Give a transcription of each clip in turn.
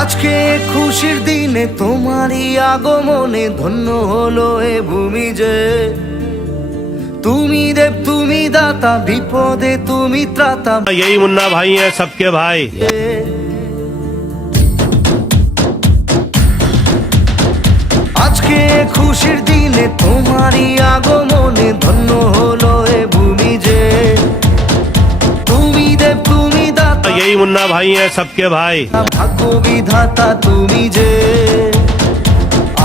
আজকে খুশির দিনে তোমারই আগমনে ধন্য হলো এ ভূমি যে। তুমি দেব তুমি দাতা, বিপদে তুমি ত্রাতা। यही मुन्ना भाई है सबके भाई। আজকে খুশির দিনে তোমারই আগমনে ধন্য হলো এ ভূমি যে। তুমি দেব তুমি দাতা, यही मुन्ना भाई है सबके भाई। ভাগ্য বিধাতা তুমি যে।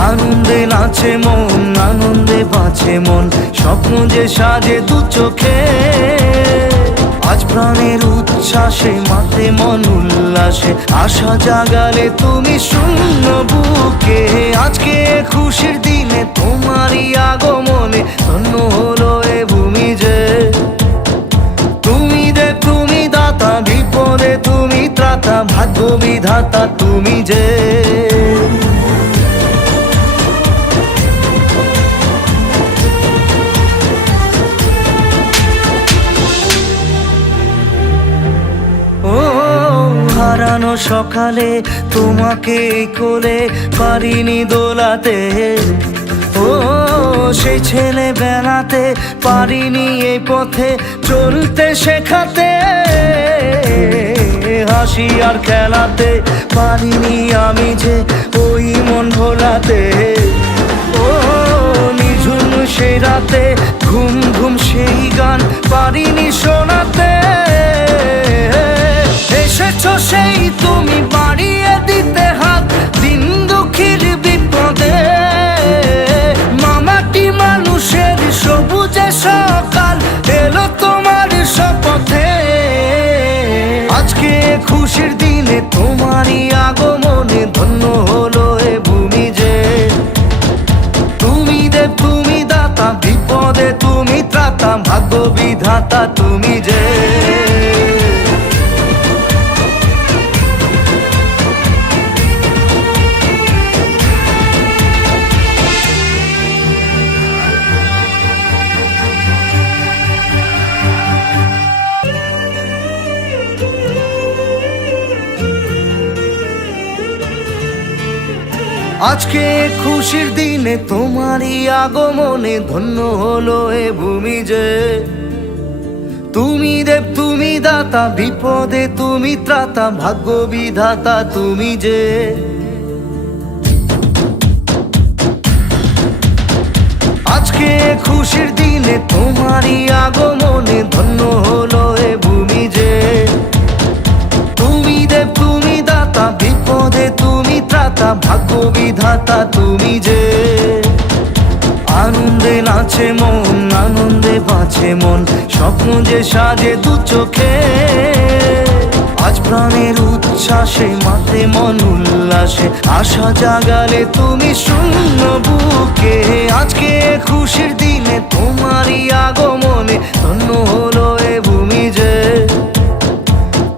আনন্দে নাচে মন, আনন্দে বাঁচে মন, স্বপ্ন যে সাজে দু চোখে। আজ প্রাণের উচ্ছ্বাসে মাতে মন উল্লাসে, আশা জাগালে তুমি শূন্য বুকে। আজকে খুশির দিনে তোমারই আগমনে ধন্য হলো এ ভূমি যে। তুমি দেব তুমি দাতা, বিপদে তুমি ত্রাতা, ভাগ্য বিধাতা তুমি যে। হারানো সকালে তোমাকে কোলে পারিনি দোলাতে। ও সেই ছেলে বেলাতে পারিনি এই পথে চলতে শেখাতে। হাসি আর খেলাতে পারিনি আমি যে ওই মন ভোলাতে। ও নিঝুম সেই রাতে ঘুম ঘুম সেই গান পারিনি শোনাতে। এসেছো সেই তুমি বাড়িয়ে দিতে হাত দিন দুঃখীর বিপদে। মামাটি মানুষের সবুজে সকাল এলো তোমার শপথে। আজকে খুশির দিনে তোমারই আগমনে ধন্য হলো এ ভূমি যে। তুমি দেব তুমি দাতা, বিপদে তুমি ত্রাতা, ভাগ্য বিধাতা তুমি যে। আজকে খুশির দিনে তোমারই আগমনে ধন্য হলো এ ভূমি যে। তুমি দেব তুমি দাতা, বিপদে তুমি ত্রাতা, ভাগ্য বিধাতা তুমি যে। আজকে খুশির দিনে তোমারই আগমনে ধন্য হলো এ ভূমি যে। তুমি দেব তুমি দাতা, বিপদে তুমি ত্রাতা, ভাগ্য বিধাতা তুমি যে। আনন্দে নাচে মন, আনন্দে বাঁচে মন, স্বপ্ন যে সাজে দু চোখে। আজ প্রাণের উচ্ছ্বাসে মাতে মন উল্লাসে, আশা জাগালে তুমি শূন্য বুকে। আজকে খুশির দিনে তোমারই আগমনে ধন্য হলো এ ভূমি যে।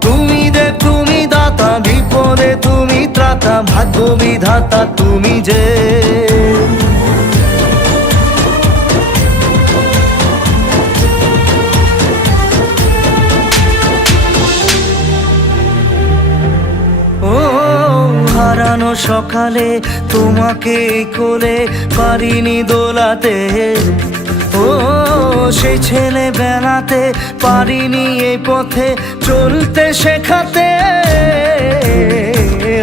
তুমি দেব তুমি দাতা, বিপদে তুমি ত্রাতা, ভাগ্য বিধাতা তুমি যে। ও হারানো সকালে তোমাকে কোলে পারিনি দোলাতে। ও সেই ছেলে বেলাতে পারিনি এই পথে চলতে শেখাতে।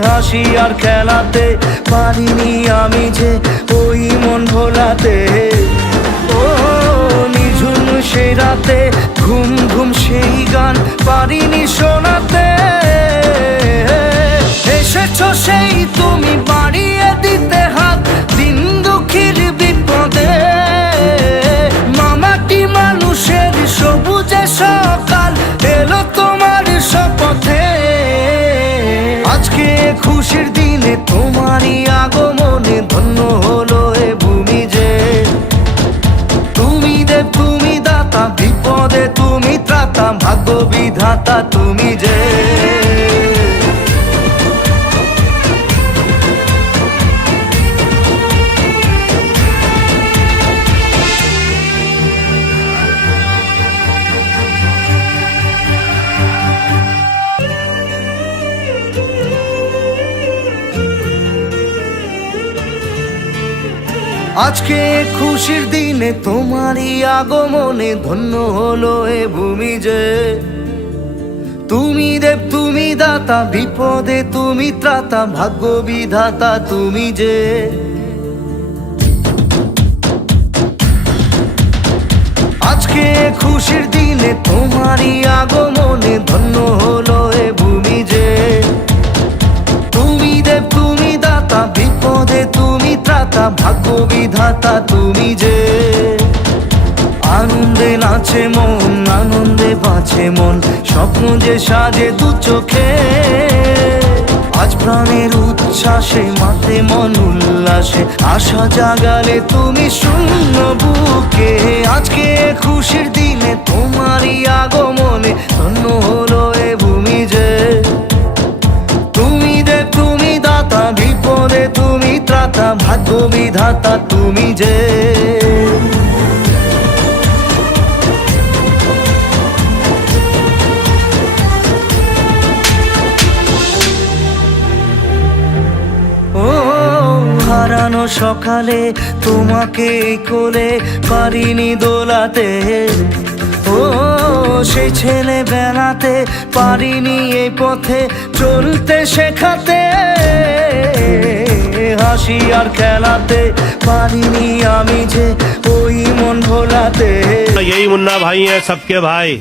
হাসি আর খেলাতে পারিনি আমি যে ওই মন ভোলাতে। ও নিঝুম সেই রাতে ঘুম ঘুম সেই গান পারিনি শোনাতে। এসেছো সেই তুমি বাড়িয়ে দিতে হাত দিন দুঃখীর বিপদে। মামাটি মানুষের সবুজে সকাল এলো তোমার শপথে। আজকে খুশির দিনে তোমারই আগমনে ধন্য হলো এ ভূমি যে। তুমি দেব তুমি দাতা, বিপদে তুমি ত্রাতা, ভাগ্য বিধাতা তুমি যে। আজকে খুশির দিনে তোমারই আগমনে ধন্য হলো এ ভূমি যে তুমি দেব তুমি দাতা বিপদে তুমি ত্রাতা ভাগ্য বিধাতা তুমি যে আজকে খুশির দিনে তোমারই আগমনে ধন্য হলো এ ভূমি যে তুমি দেব তুমি দাতা বিপদে তুমি ত্রাতা ভাগ্য বিধাতা তুমি যে আনন্দে নাচে মন আনন্দে বাঁচে মন স্বপ্ন যে সাজে দু চোখে আজ প্রাণের উচ্ছ্বাসে মাতে মন উল্লাসে আশা জাগালে তুমি শূন্য বুকে আজকে খুশির দিনে তোমারই আগমনে ধন্য হলো এ ভূমি যে তুমি দে তুমি দাতা বিপদে তুমি ত্রাতা ভাগ্য বিধাতা তুমি যে ও হারানো সকালে তোমাকে কোলে পারিনি দোলাতে ও সেই ছেলে বেড়াতে পারিনি এই পথে চলতে শেখাতে হাসি আর খেলাতে পারিনি আমি যে ওই মন ভোলাতে यही मुन्ना भाई है सबके भाई।